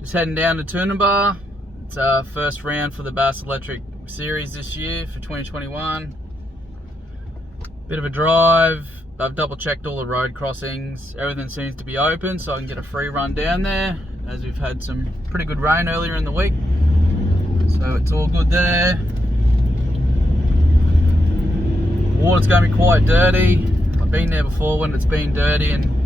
Just heading down to Toonumbar. It's our first round for the Bass Electric series this year for 2021. Bit of a drive. I've double checked all the road crossings. Everything seems to be open, so I can get a free run down there, as we've had some pretty good rain earlier in the week. So it's all good there. Water's going to be quite dirty. I've been there before when it's been dirty and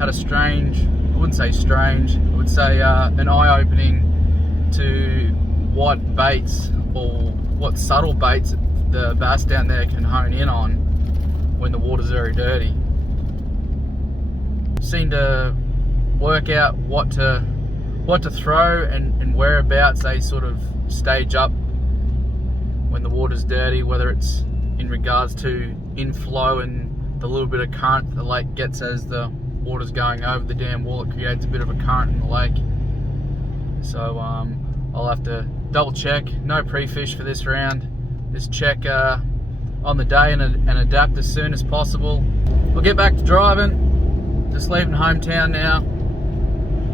had a strange, I wouldn't say strange, I would say an eye-opening to what baits or what subtle baits the bass down there can hone in on when the water's very dirty. Seem to work out what to throw and whereabouts they sort of stage up when the water's dirty, whether it's in regards to inflow and the little bit of current the lake gets as the water's going over the dam wall. It creates a bit of a current in the lake. So I'll have to double check. No pre-fish for this round. Just check on the day and adapt as soon as possible. I'll get back to driving. Just leaving hometown now,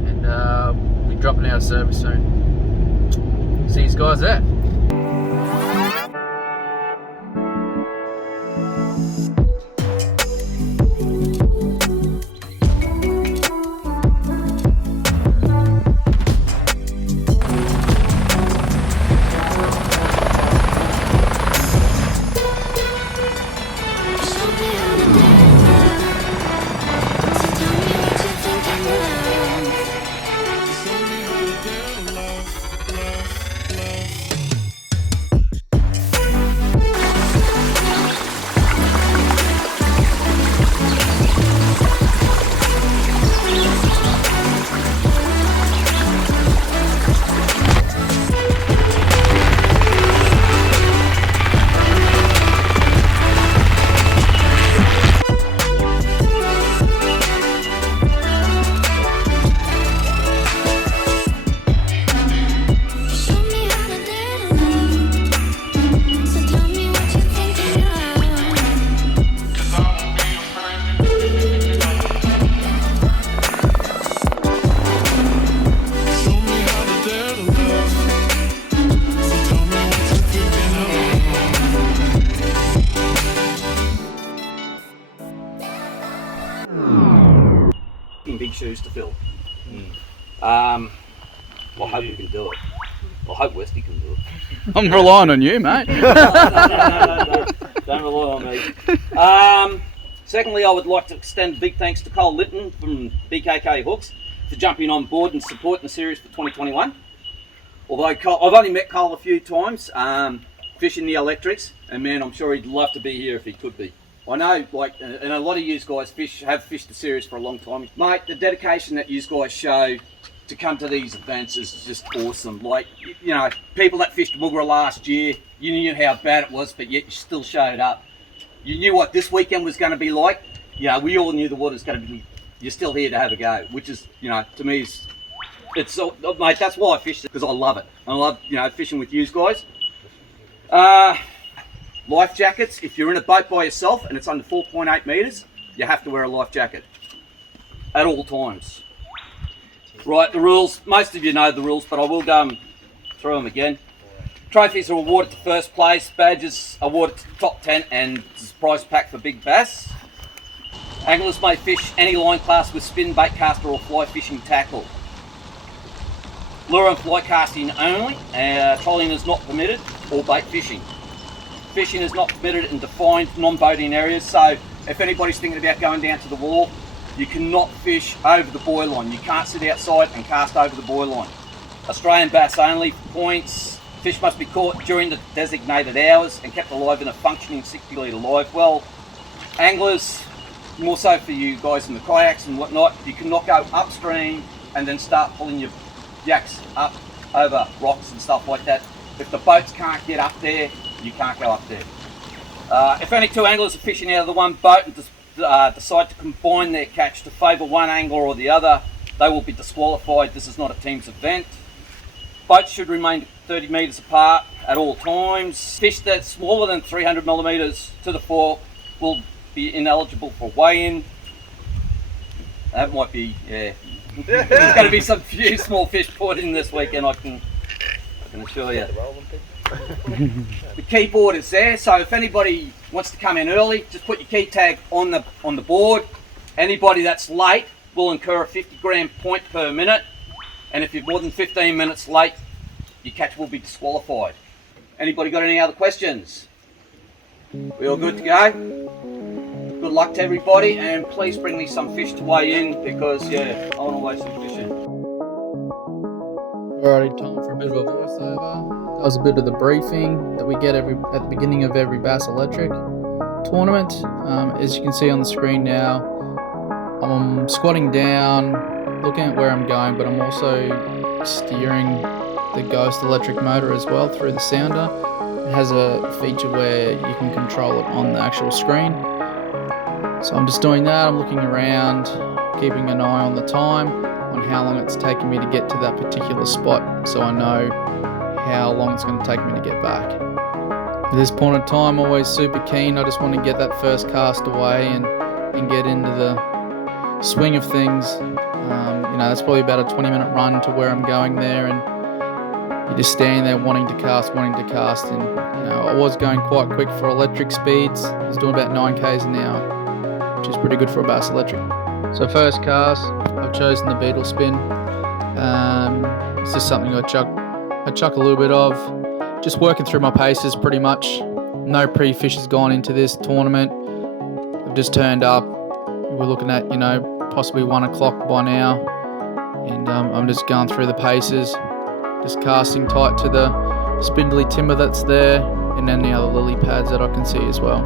and we'll be dropping out of service soon. See you guys there. Big shoes to fill. I hope we can do it. I hope Westy can do it. I'm relying on you, mate. No. Don't rely on me. Secondly, I would like to extend a big thanks to Cole Linton from BKK Hooks for jumping on board and supporting the series for 2021. Although Cole, I've only met Cole a few times fishing the electrics, and man, I'm sure he'd love to be here if he could be. I know, and a lot of you guys have fished the series for a long time. Mate, the dedication that you guys show to come to these events is just awesome. Like, you know, people that fished Moogra last year, you knew how bad it was, but yet you still showed up. You knew what this weekend was going to be like. You know, we all knew the water's going to be, you're still here to have a go, which is, you know, to me, it's so, mate, that's why I fish it, because I love it. I love, you know, fishing with you guys. Life jackets, if you're in a boat by yourself and it's under 4.8 metres, you have to wear a life jacket at all times. Right, the rules, most of you know the rules, but I will go through them again. Trophies are awarded to first place, badges awarded to top 10, and prize pack for big bass. Anglers may fish any line class with spin, bait caster or fly fishing tackle. Lure and fly casting only, trolling is not permitted, or bait fishing. Fishing is not permitted in defined non-boating areas, so if anybody's thinking about going down to the wall, you cannot fish over the buoy line. You can't sit outside and cast over the buoy line. Australian bass only for points. Fish must be caught during the designated hours and kept alive in a functioning 60 litre live well. Anglers, more so for you guys in the kayaks and whatnot, you cannot go upstream and then start pulling your yaks up over rocks and stuff like that. If the boats can't get up there, you can't go up there. If only two anglers are fishing out of the one boat and decide to combine their catch to favour one angler or the other, they will be disqualified. This is not a team's event. Boats should remain 30 metres apart at all times. Fish that's smaller than 300 millimetres to the fore will be ineligible for weigh-in. That might be, yeah, There's going to be some few small fish put in this weekend, I can assure you. The keyboard is there, so if anybody wants to come in early, just put your key tag on the board. Anybody that's late will incur a 50 gram point per minute, and if you're more than 15 minutes late, your catch will be disqualified. Anybody got any other questions? We all good to go? Good luck to everybody, and please bring me some fish to weigh in because, yeah, I want to weigh some fish in. Alrighty, time for a bit of a voiceover. That was a bit of the briefing that we get at the beginning of every Bass Electric tournament. As you can see on the screen now, I'm squatting down, looking at where I'm going, but I'm also steering the Ghost electric motor as well through the sounder. It has a feature where you can control it on the actual screen. So I'm just doing that. I'm looking around, keeping an eye on the time, on how long it's taking me to get to that particular spot, so I know how long it's going to take me to get back. At this point in time, I'm always super keen. I just want to get that first cast away and get into the swing of things. That's probably about a 20-minute run to where I'm going there, and you're just standing there wanting to cast, and I was going quite quick for electric speeds. I was doing about 9 k's an hour, which is pretty good for a Bass Electric. So first cast, I've chosen the beetle spin. It's just something I chuck a little bit of. Just working through my paces pretty much. No pre-fish has gone into this tournament. I've just turned up. We're looking at, possibly 1 o'clock by now. And I'm just going through the paces. Just casting tight to the spindly timber that's there, and then the other lily pads that I can see as well.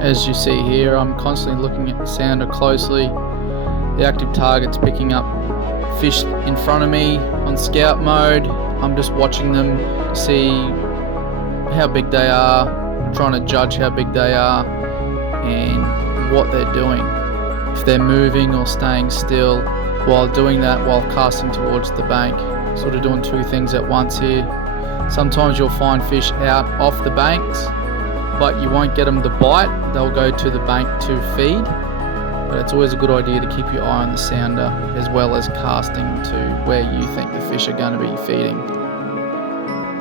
As you see here, I'm constantly looking at the sounder closely. The active target's picking up fish in front of me on scout mode. I'm just watching them to see how big they are. I'm trying to judge how big they are and what they're doing. If they're moving or staying still. While doing that, while casting towards the bank. Sort of doing 2 things at once here. Sometimes you'll find fish out off the banks, but you won't get them to bite. They'll go to the bank to feed. But it's always a good idea to keep your eye on the sounder as well as casting to where you think the fish are going to be feeding.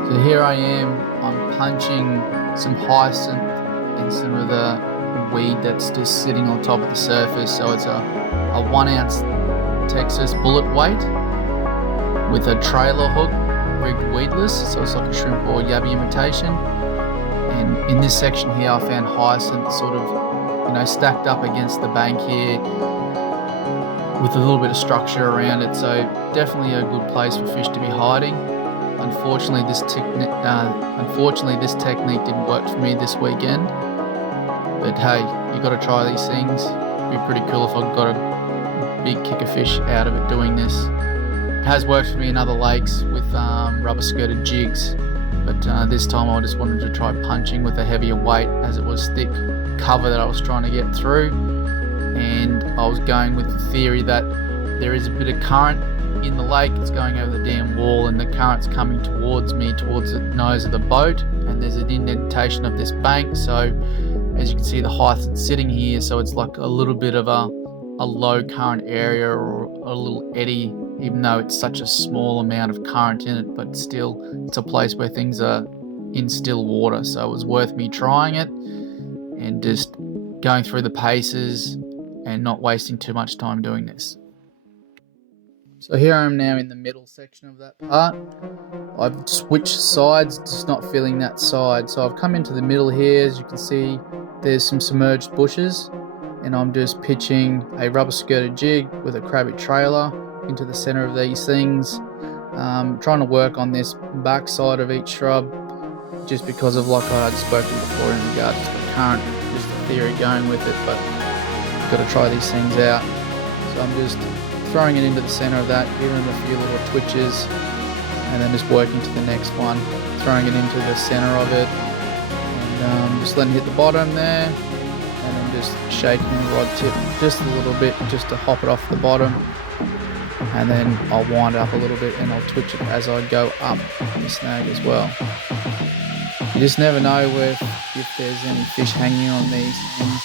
So here I am, I'm punching some hyacinth and some of the weed that's just sitting on top of the surface. So it's a 1 ounce Texas bullet weight with a trailer hook rigged weedless, so it's like a shrimp or yabby imitation. And in this section here I found hyacinth sort of stacked up against the bank here with a little bit of structure around it, so definitely a good place for fish to be hiding. Unfortunately this technique didn't work for me this weekend, but hey, you got to try these things. It'd be pretty cool if I got a big kick of fish out of it doing this. It has worked for me in other lakes with rubber skirted jigs, but this time I just wanted to try punching with a heavier weight as it was thick cover that I was trying to get through, and I was going with the theory that there is a bit of current in the lake. It's going over the dam wall and the current's coming towards me, towards the nose of the boat, and there's an indentation of this bank, so as you can see the hyacinth sitting here, so it's like a little bit of a low current area or a little eddy, even though it's such a small amount of current in it, but still it's a place where things are in still water, so it was worth me trying it and just going through the paces and not wasting too much time doing this. So here I am now in the middle section of that part. I've switched sides, just not feeling that side. So I've come into the middle here. As you can see, there's some submerged bushes, and I'm just pitching a rubber skirted jig with a crabbit trailer into the center of these things. Trying to work on this back side of each shrub, just because of, like I had spoken before in regards to the current, just the theory going with it, but you've got to try these things out. So I'm just throwing it into the center of that, giving it a few little twitches, and then just working to the next one, throwing it into the center of it, and just letting it hit the bottom there, and then just shaking the rod tip just a little bit, just to hop it off the bottom, and then I'll wind it up a little bit and I'll twitch it as I go up the snag as well. You just never know if there's any fish hanging on these things.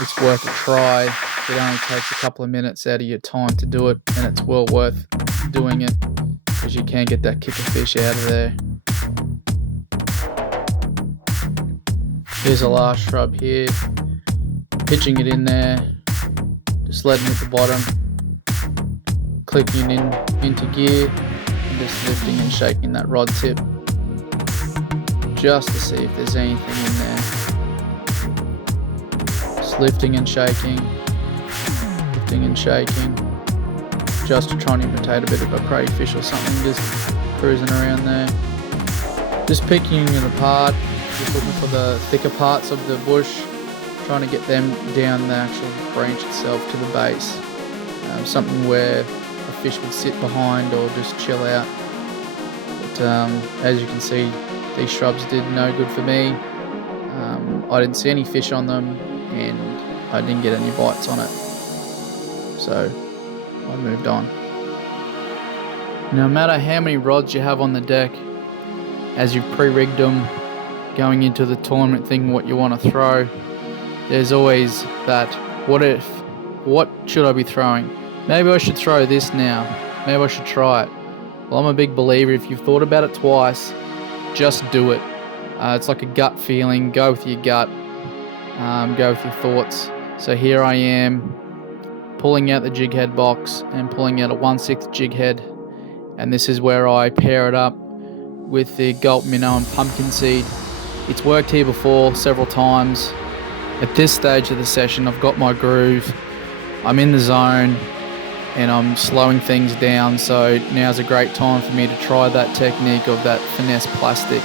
It's worth a try It only takes a couple of minutes out of your time to do it, and it's well worth doing it because you can get that kicker fish out of there. Here's a last shrub here, pitching it in there, just letting it hit the bottom, clicking into gear, and just lifting and shaking that rod tip just to see if there's anything in there. Just lifting and shaking, just to try and imitate a bit of a crayfish or something, just cruising around there. Just picking it apart, just looking for the thicker parts of the bush, trying to get them down the actual branch itself to the base. Something where a fish would sit behind or just chill out. But as you can see, these shrubs did no good for me. I didn't see any fish on them, and I didn't get any bites on it. So I moved on. No matter how many rods you have on the deck, as you've pre-rigged them, going into the tournament thinking what you want to throw, there's always that, what should I be throwing? Maybe I should throw this now. Maybe I should try it. Well, I'm a big believer, if you've thought about it twice, just do it. It's like a gut feeling. Go with your gut. Go with your thoughts. So here I am, pulling out the jig head box and pulling out a 1/6 jig head. And this is where I pair it up with the gulp minnow and pumpkin seed. It's worked here before several times. At this stage of the session, I've got my groove. I'm in the zone and I'm slowing things down. So now's a great time for me to try that technique of that finesse plastic.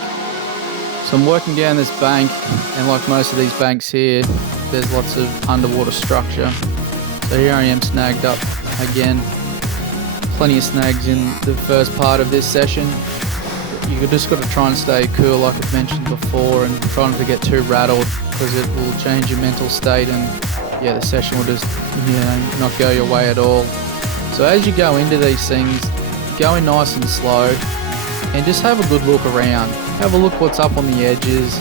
So I'm working down this bank, and like most of these banks here, there's lots of underwater structure. So here I am snagged up again. Plenty of snags in the first part of this session. You just got to try and stay cool, like I've mentioned before, and try not to get too rattled, because it will change your mental state, and yeah, the session will just, not go your way at all. So as you go into these things, go in nice and slow, and just have a good look around. Have a look what's up on the edges.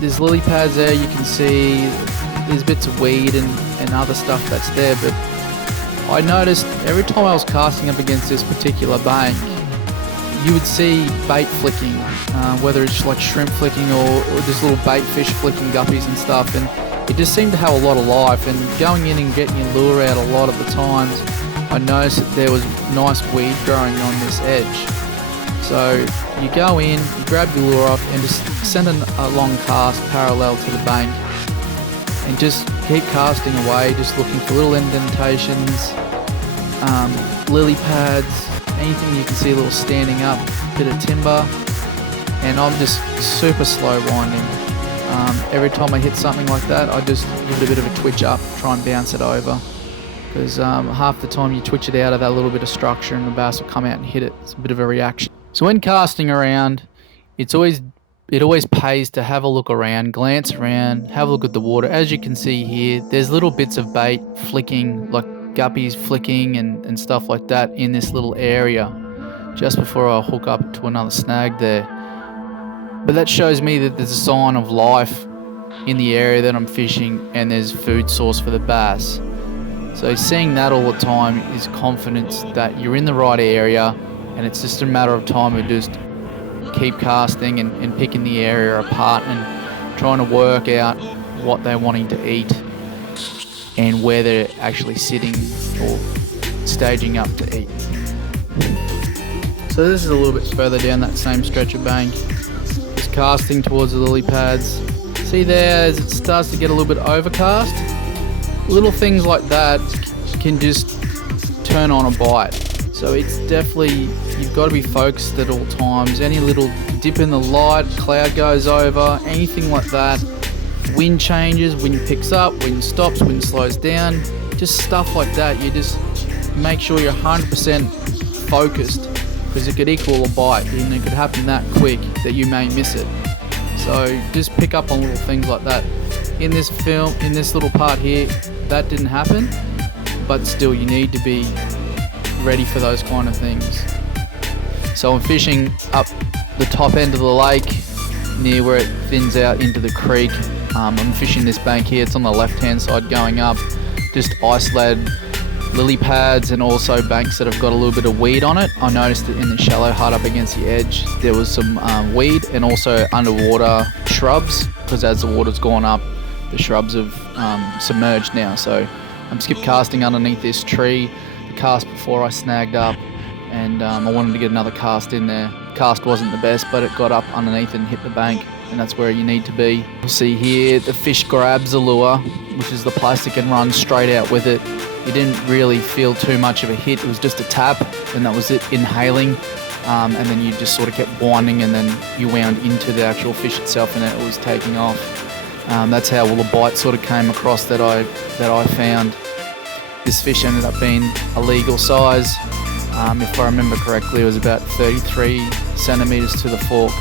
There's lily pads there, you can see there's bits of weed and other stuff that's there, but I noticed every time I was casting up against this particular bank, you would see bait flicking, whether it's like shrimp flicking or just little bait fish flicking guppies and stuff, and it just seemed to have a lot of life. And going in and getting your lure out a lot of the times, I noticed that there was nice weed growing on this edge. So you go in, you grab your lure off and just send a long cast parallel to the bank and just keep casting away, just looking for little indentations, lily pads, anything you can see a little standing up, bit of timber, and I'm just super slow winding. Every time I hit something like that, I just give it a bit of a twitch up, try and bounce it over, because half the time you twitch it out of that little bit of structure and the bass will come out and hit it. It's a bit of a reaction. So when casting around, it always pays to have a look around, glance around, have a look at the water. As you can see here, there's little bits of bait flicking, like guppies flicking and stuff like that in this little area just before I hook up to another snag there. But that shows me that there's a sign of life in the area that I'm fishing, and there's food source for the bass. So seeing that all the time is confidence that you're in the right area, and it's just a matter of time of just keep casting and picking the area apart and trying to work out what they're wanting to eat and where they're actually sitting or staging up to eat. So this is a little bit further down that same stretch of bank. Just casting towards the lily pads. See there, as it starts to get a little bit overcast, little things like that can just turn on a bite. So it's definitely, you've got to be focused at all times. Any little dip in the light, cloud goes over, anything like that. Wind changes, wind picks up, wind stops, wind slows down. Just stuff like that. You just make sure you're 100% focused, because it could equal a bite and it could happen that quick that you may miss it. So just pick up on little things like that. In this film, in this little part here, that didn't happen, but still you need to be ready for those kind of things. So I'm fishing up the top end of the lake near where it thins out into the creek. I'm fishing this bank here. It's on the left hand side going up. just isolated lily pads and also banks that have got a little bit of weed on it. I noticed that in the shallow hard up against the edge there was some weed, and also underwater shrubs, because as the water's gone up the shrubs have submerged now. So I'm skip casting underneath this tree. The cast before I snagged up, and I wanted to get another cast in there. Cast wasn't the best, but it got up underneath and hit the bank, and that's where you need to be. You'll see here the fish grabs the lure, which is the plastic, and runs straight out with it. You didn't really feel too much of a hit. It was just a tap, and that was it, inhaling, and then you just sort of kept winding, and then you wound into the actual fish itself, and it was taking off. That's how the bite sort of came across that I found. This fish ended up being a legal size. If I remember correctly, it was about 33 centimetres to the fork.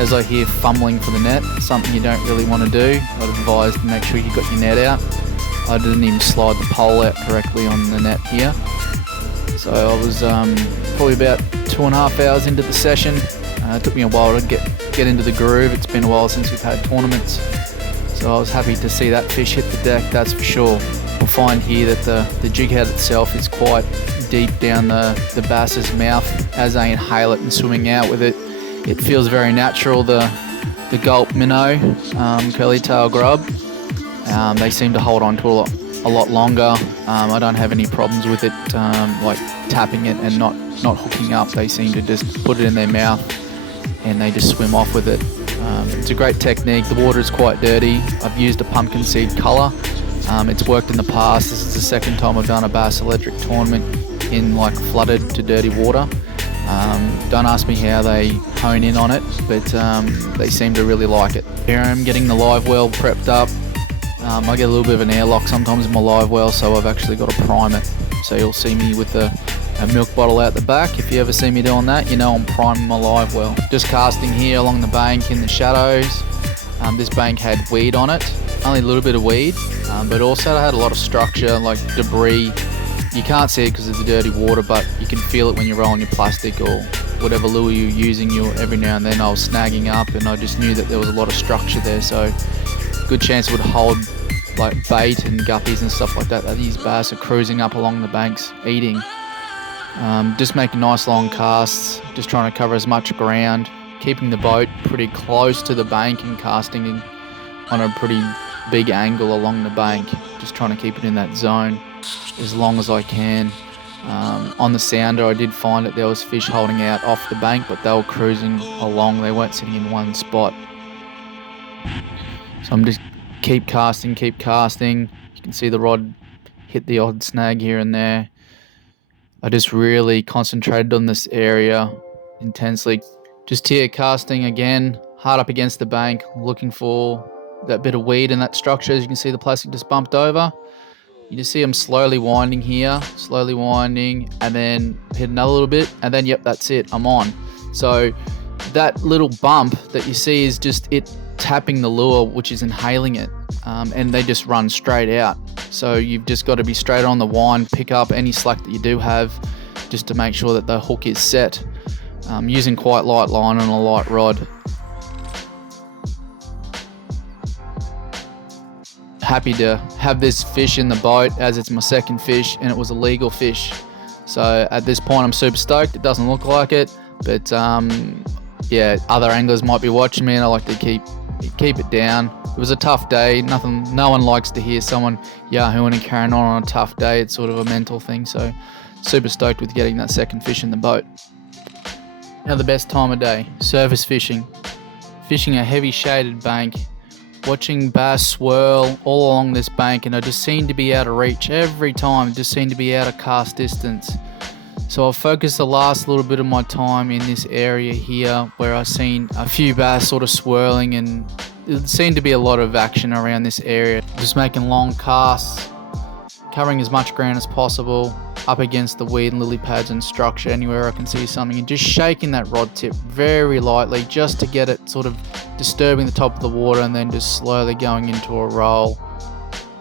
As I hear fumbling for the net, something you don't really want to do, I'd advise to make sure you got your net out. I didn't even slide the pole out correctly on the net here. So I was probably about 2.5 hours into the session. It took me a while to get into the groove. It's been a while since we've had tournaments. So I was happy to see that fish hit the deck, that's for sure. We'll find here that the jig head itself is quite deep down the bass's mouth. As they inhale it and swimming out with it, it feels very natural. The gulp minnow, curly tail grub, they seem to hold on to a lot longer. I don't have any problems with it, like tapping it and not hooking up. They seem to just put it in their mouth and they just swim off with it. It's a great technique. The water is quite dirty. I've used a pumpkin seed colour. It's worked in the past. This is the second time I've done a bass electric tournament in like flooded to dirty water. Don't ask me how they hone in on it, but they seem to really like it. Here I'm getting the live well prepped up. I get a little bit of an airlock sometimes in my live well, so I've actually got to prime it. So you'll see me with a milk bottle out the back. If you ever see me doing that, you know I'm priming my live well. Just casting here along the bank in the shadows. This bank had weed on it, only a little bit of weed, but also it had a lot of structure, like debris. You can't see it because of the dirty water, but you can feel it when you're rolling your plastic or whatever lure you're using. Every now and then I was snagging up, and I just knew that there was a lot of structure there, so good chance it would hold like bait and guppies and stuff like that. These bass are cruising up along the banks eating. Just making nice long casts, just trying to cover as much ground, keeping the boat pretty close to the bank and casting on a pretty big angle along the bank, just trying to keep it in that zone as long as I can. On the sounder I did find that there was fish holding out off the bank, but they were cruising along, they weren't sitting in one spot. So I'm just keep casting. You can see the rod hit the odd snag here and there. I just really concentrated on this area intensely. Just here casting again, hard up against the bank, looking for that bit of weed in that structure. As you can see, the plastic just bumped over. You just see them slowly winding here, and then hit another little bit, and then yep, that's it, I'm on. So that little bump that you see is just it tapping the lure, which is inhaling it, and they just run straight out. So you've just got to be straight on the wind, pick up any slack that you do have, just to make sure that the hook is set. Using quite light line on a light rod. Happy to have this fish in the boat, as it's my second fish and it was a legal fish. So at this point I'm super stoked. It doesn't look like it, but yeah, other anglers might be watching me and I like to keep it down. It was a tough day. No one likes to hear someone yahooing and carrying on a tough day. It's sort of a mental thing. So super stoked with getting that second fish in the boat. Now the best time of day, surface fishing. Fishing a heavy shaded bank, watching bass swirl all along this bank, and I just seemed to be out of reach every time, just seemed to be out of cast distance. So I've focused the last little bit of my time in this area here where I've seen a few bass sort of swirling, and there seemed to be a lot of action around this area. Just making long casts, covering as much ground as possible, up against the weed and lily pads and structure anywhere I can see something, and just shaking that rod tip very lightly just to get it sort of disturbing the top of the water, and then just slowly going into a roll.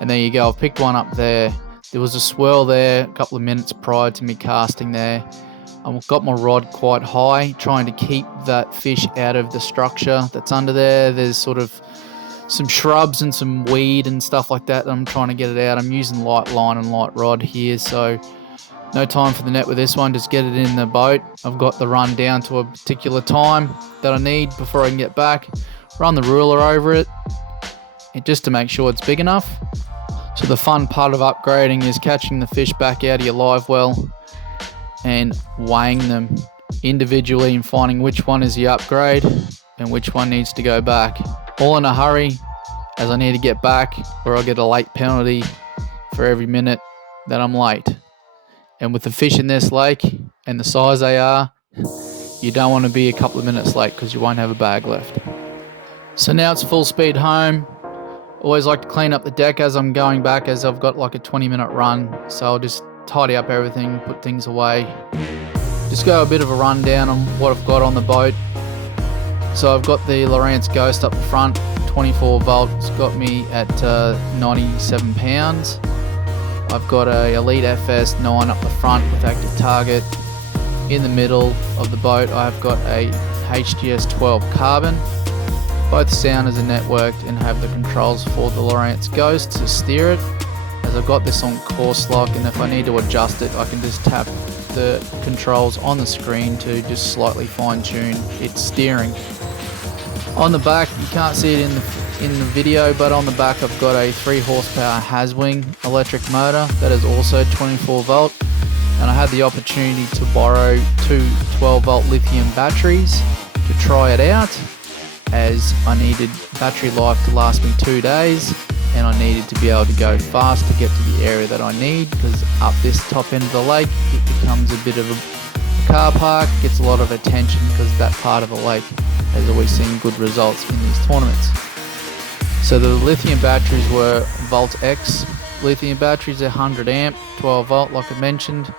And there you go, I've picked one up there. There was a swirl there a couple of minutes prior to me casting there. I've got my rod quite high, trying to keep that fish out of the structure that's under there. There's sort of some shrubs and some weed and stuff like that. I'm trying to get it out. I'm using light line and light rod here, so no time for the net with this one. Just get it in the boat. I've got the run down to a particular time that I need before I can get back. Run the ruler over it, and just to make sure it's big enough. So the fun part of upgrading is catching the fish back out of your live well and weighing them individually and finding which one is the upgrade and which one needs to go back. All in a hurry, as I need to get back, or I'll get a late penalty for every minute that I'm late. And with the fish in this lake and the size they are, you don't want to be a couple of minutes late because you won't have a bag left. So now it's full speed home. Always like to clean up the deck as I'm going back, as I've got like a 20-minute run. So I'll just tidy up everything, put things away. Just go a bit of a rundown on what I've got on the boat. So I've got the Lowrance Ghost up the front, 24 volt. It's got me at 97 pounds. I've got a Elite FS 9 up the front with active target. In the middle of the boat, I've got a HGS 12 carbon. Both sounders are networked and have the controls for the Lowrance Ghost to steer it. As I've got this on course lock, and if I need to adjust it, I can just tap the controls on the screen to just slightly fine tune its steering. On the back, you can't see it in the video, but on the back I've got a 3 horsepower Haswing electric motor that is also 24 volt, and I had the opportunity to borrow 2 12 volt lithium batteries to try it out, as I needed battery life to last me 2 days, and I needed to be able to go fast to get to the area that I need, because up this top end of the lake it becomes a bit of a car park, gets a lot of attention because that part of the lake has always seen good results in these tournaments. So the lithium batteries were Volt X lithium batteries, they're 100 amp, 12 volt like I mentioned,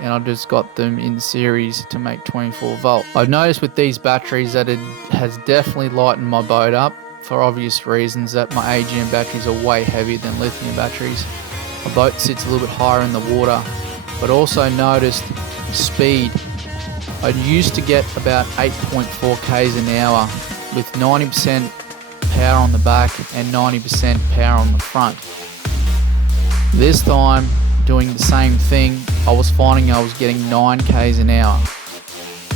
and I just got them in series to make 24 volt. I've noticed with these batteries that it has definitely lightened my boat up, for obvious reasons, that my AGM batteries are way heavier than lithium batteries. My boat sits a little bit higher in the water, but also noticed speed. I used to get about 8.4 k's an hour with 90% power on the back and 90% power on the front. This time, doing the same thing, I was finding I was getting 9 k's an hour.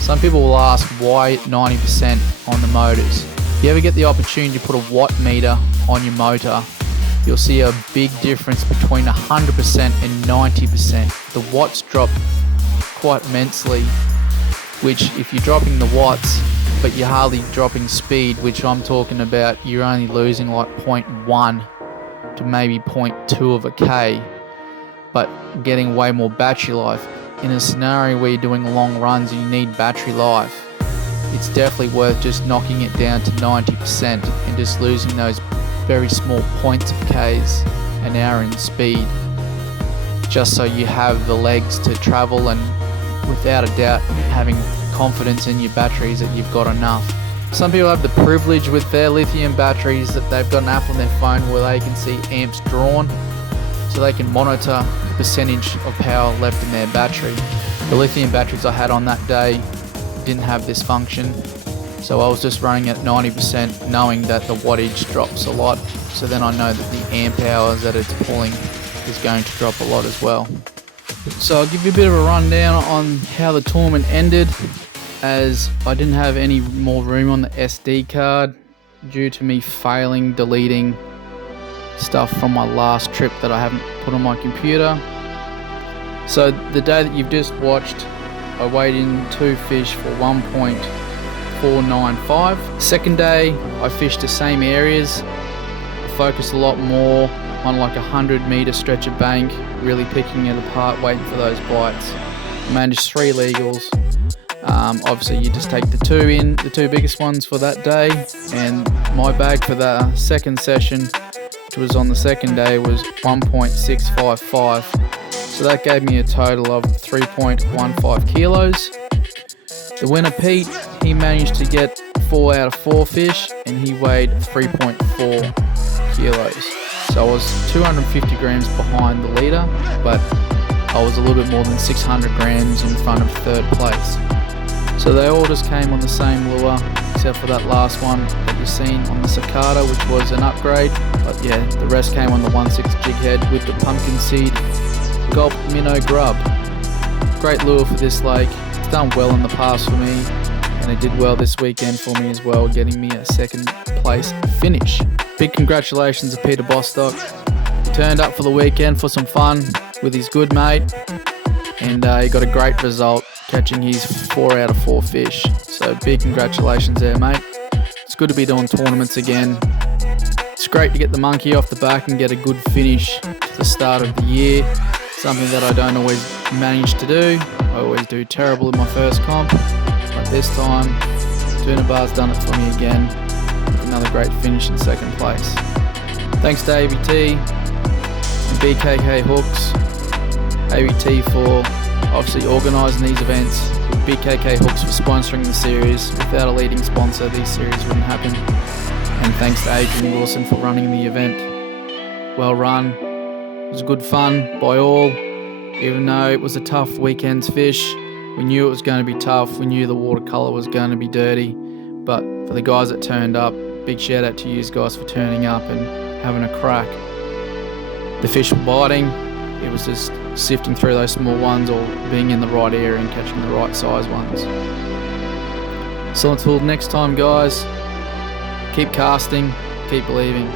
Some people will ask why 90% on the motors. If you ever get the opportunity to put a watt meter on your motor, you'll see a big difference between 100% and 90%. The watts drop quite immensely, which if you're dropping the watts but you're hardly dropping speed, which I'm talking about, you're only losing like 0.1 to maybe 0.2 of a k, but getting way more battery life. In a scenario where you're doing long runs and you need battery life, it's definitely worth just knocking it down to 90% and just losing those very small points of k's an hour in speed, just so you have the legs to travel, and without a doubt having confidence in your batteries that you've got enough. Some people have the privilege with their lithium batteries that they've got an app on their phone where they can see amps drawn, so they can monitor the percentage of power left in their battery. The lithium batteries I had on that day didn't have this function, so I was just running at 90%, knowing that the wattage drops a lot, so then I know that the amp hours that it's pulling is going to drop a lot as well. So I'll give you a bit of a rundown on how the tournament ended, as I didn't have any more room on the SD card due to me failing deleting stuff from my last trip that I haven't put on my computer. So the day that you've just watched, I weighed in 2 fish for 1.495. Second day, I fished the same areas. I focused a lot more on like a 100-meter stretch of bank, really picking it apart, waiting for those bites. I managed 3 legals. Obviously you just take the 2 biggest ones for that day, and my bag for the second session, which was on the second day, was 1.655. So that gave me a total of 3.15 kilos. The winner, Pete, he managed to get 4 out of 4 fish, and he weighed 3.4 kilos. So I was 250 grams behind the leader, but I was a little bit more than 600 grams in front of third place. So they all just came on the same lure. except for that last one that you've seen on the cicada, which was an upgrade. But yeah, the rest came on the 1/6 jig head with the pumpkin seed gulp minnow grub. Great lure for this lake. It's done well in the past for me, and it did well this weekend for me as well, getting me a second place finish. Big congratulations to Peter Bostock. He turned up for the weekend for some fun with his good mate, and he got a great result, catching his 4 out of 4 fish. So big congratulations there, mate. It's good to be doing tournaments again. It's great to get the monkey off the back and get a good finish to the start of the year. Something that I don't always manage to do. I always do terrible in my first comp, but this time Toonumbar's done it for me again with another great finish in second place. Thanks to ABT and BKK Hooks. ABT for obviously organising these events, BKK Hooks for sponsoring the series. Without a leading sponsor, these series wouldn't happen. And thanks to Adrian Wilson for running the event. Well run. It was good fun by all. Even though it was a tough weekend's fish, we knew it was going to be tough. We knew the watercolour was going to be dirty. But for the guys that turned up, big shout out to you guys for turning up and having a crack. The fish were biting. It was just sifting through those small ones or being in the right area and catching the right size ones. So until next time, guys, keep casting, keep believing.